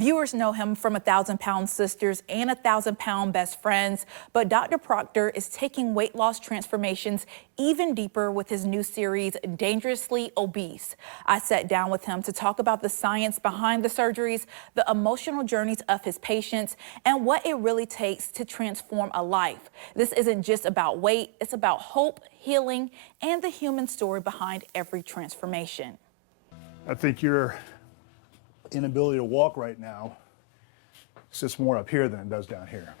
Viewers know him from 1,000-Pound Sisters and 1,000-Pound Best Friends, but Dr. Procter is taking weight loss transformations even deeper with his new series, Dangerously Obese. I sat down with him to talk about the science behind the surgeries, the emotional journeys of his patients, and what it really takes to transform a life. This isn't just about weight, it's about hope, healing, and the human story behind every transformation. I think your inability to walk right now sits more up here than it does down here.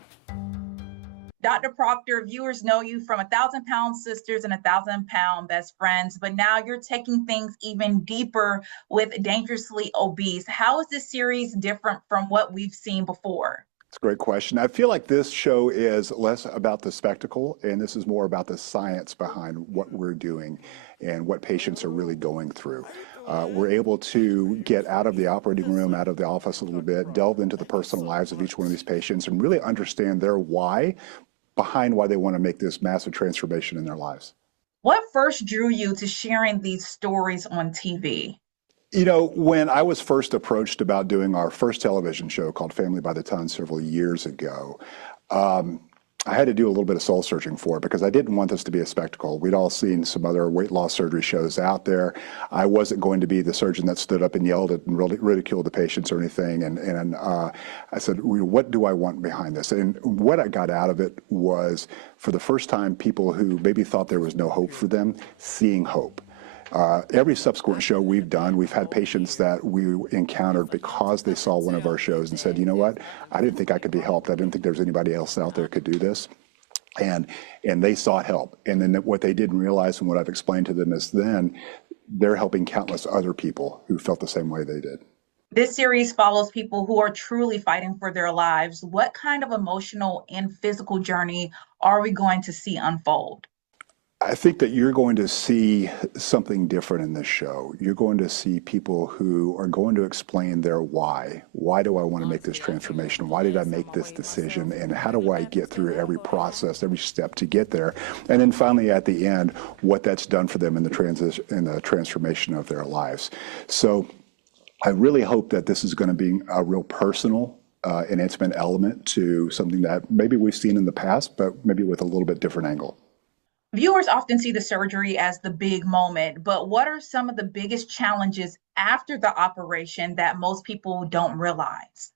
Dr. Procter, viewers know you from 1,000-Pound Sisters and 1,000-Pound Best Friends, but now you're taking things even deeper with Dangerously Obese. How is this series different from what we've seen before? It's a great question. I feel like this show is less about the spectacle, and this is more about the science behind what we're doing and what patients are really going through. We're able to get out of the operating room, out of the office a little bit, delve into the personal lives of each one of these patients, and really understand their why behind why they want to make this massive transformation in their lives. What first drew you to sharing these stories on TV? You know, when I was first approached about doing our first television show called Family by the Ton several years ago, I had to do a little bit of soul searching for it because I didn't want this to be a spectacle. We'd all seen some other weight loss surgery shows out there. I wasn't going to be the surgeon that stood up and yelled at and ridiculed the patients or anything. And I said, what do I want behind this? And what I got out of it was, for the first time, people who maybe thought there was no hope for them, seeing hope. Every subsequent show we've done, we've had patients that we encountered because they saw one of our shows and said, you know what, I didn't think I could be helped. I didn't think there was anybody else out there could do this. And they sought help. And then what they didn't realize, and what I've explained to them, is then they're helping countless other people who felt the same way they did. This series follows people who are truly fighting for their lives. What kind of emotional and physical journey are we going to see unfold? I think that you're going to see something different in this show. You're going to see people who are going to explain their why. Why do I want to make this transformation? Why did I make this decision? And how do I get through every process, every step to get there? And then finally, at the end, what that's done for them in the transition, in the transformation of their lives. So I really hope that this is going to be a real personal and intimate element to something that maybe we've seen in the past, but maybe with a little bit different angle. Viewers often see the surgery as the big moment, but what are some of the biggest challenges after the operation that most people don't realize?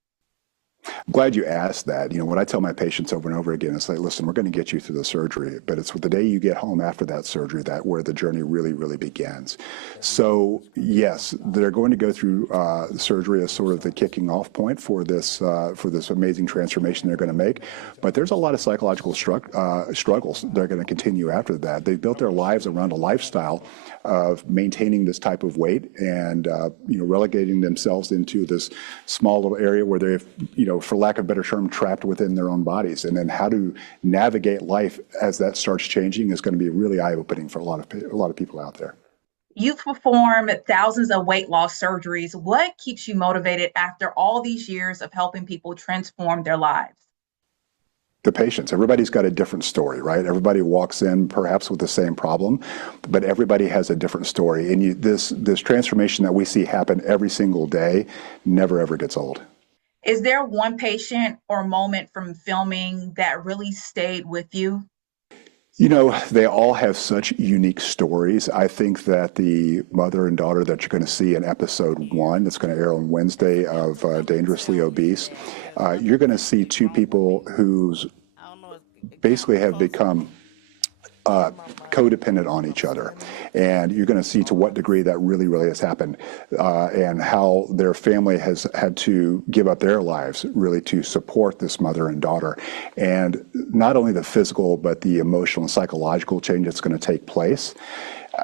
I'm glad you asked that. You know, what I tell my patients over and over again is like, listen, we're going to get you through the surgery, but it's the day you get home after that surgery that where the journey really, really begins. So yes, they're going to go through surgery as sort of the kicking off point for this amazing transformation they're going to make. But there's a lot of psychological struggles they're going to continue after that. They've built their lives around a lifestyle of maintaining this type of weight and relegating themselves into this small little area where they're, for lack of a better term, trapped within their own bodies. And then how to navigate life as that starts changing is going to be really eye-opening for a lot of people out there. You've performed thousands of weight loss surgeries. What keeps you motivated after all these years of helping people transform their lives? The patients. Everybody's got a different story, right? Everybody walks in perhaps with the same problem, but everybody has a different story. And this transformation that we see happen every single day never ever gets old. Is there one patient or moment from filming that really stayed with you? You know, they all have such unique stories. I think that the mother and daughter that you're going to see in episode 1, that's going to air on Wednesday, of Dangerously Obese, you're going to see two people who basically have become codependent on each other. And you're going to see to what degree that really, really has happened and how their family has had to give up their lives really to support this mother and daughter. And not only the physical, but the emotional and psychological change that's going to take place.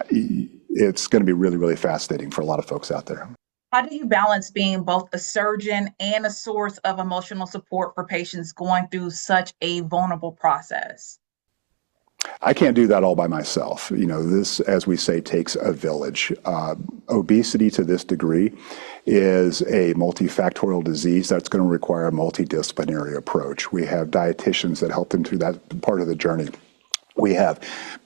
It's going to be really, really fascinating for a lot of folks out there. How do you balance being both a surgeon and a source of emotional support for patients going through such a vulnerable process? I can't do that all by myself. You know, this, as we say, takes a village. Obesity to this degree is a multifactorial disease that's going to require a multidisciplinary approach. We have dietitians that help them through that part of the journey. We have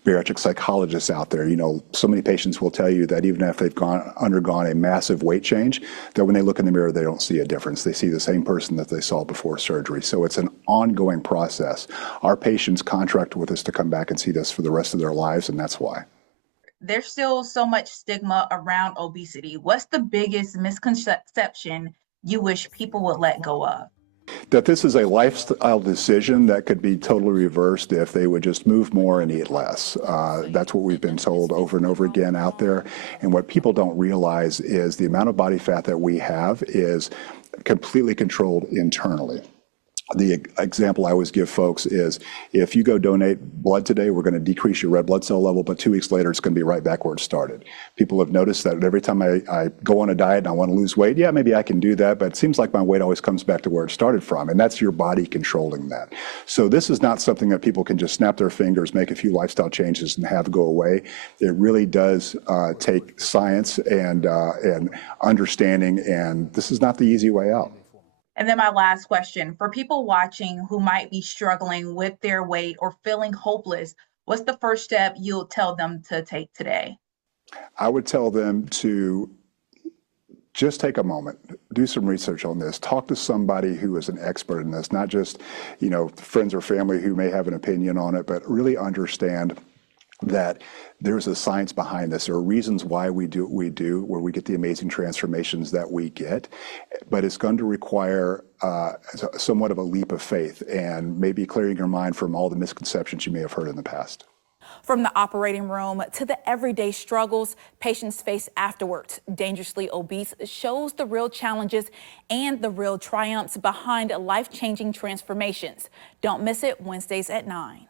bariatric psychologists out there. You know, so many patients will tell you that even if they've undergone a massive weight change, that when they look in the mirror, they don't see a difference. They see the same person that they saw before surgery. So it's an ongoing process. Our patients contract with us to come back and see this for the rest of their lives, and that's why. There's still so much stigma around obesity. What's the biggest misconception you wish people would let go of? That this is a lifestyle decision that could be totally reversed if they would just move more and eat less. That's what we've been told over and over again out there. And what people don't realize is the amount of body fat that we have is completely controlled internally. The example I always give folks is if you go donate blood today, we're going to decrease your red blood cell level, but 2 weeks later, it's going to be right back where it started. People have noticed that every time I go on a diet and I want to lose weight, yeah, maybe I can do that, but it seems like my weight always comes back to where it started from, and that's your body controlling that. So this is not something that people can just snap their fingers, make a few lifestyle changes and have go away. It really does take science and understanding, and this is not the easy way out. And then my last question, for people watching who might be struggling with their weight or feeling hopeless, what's the first step you'll tell them to take today? I would tell them to just take a moment, do some research on this, talk to somebody who is an expert in this, not just, you know, friends or family who may have an opinion on it, but really understand that there's a science behind this. There are reasons why we do what we do, where we get the amazing transformations that we get, but it's going to require somewhat of a leap of faith and maybe clearing your mind from all the misconceptions you may have heard in the past. From the operating room to the everyday struggles patients face afterwards, Dangerously Obese shows the real challenges and the real triumphs behind life-changing transformations. Don't miss it Wednesdays at 9.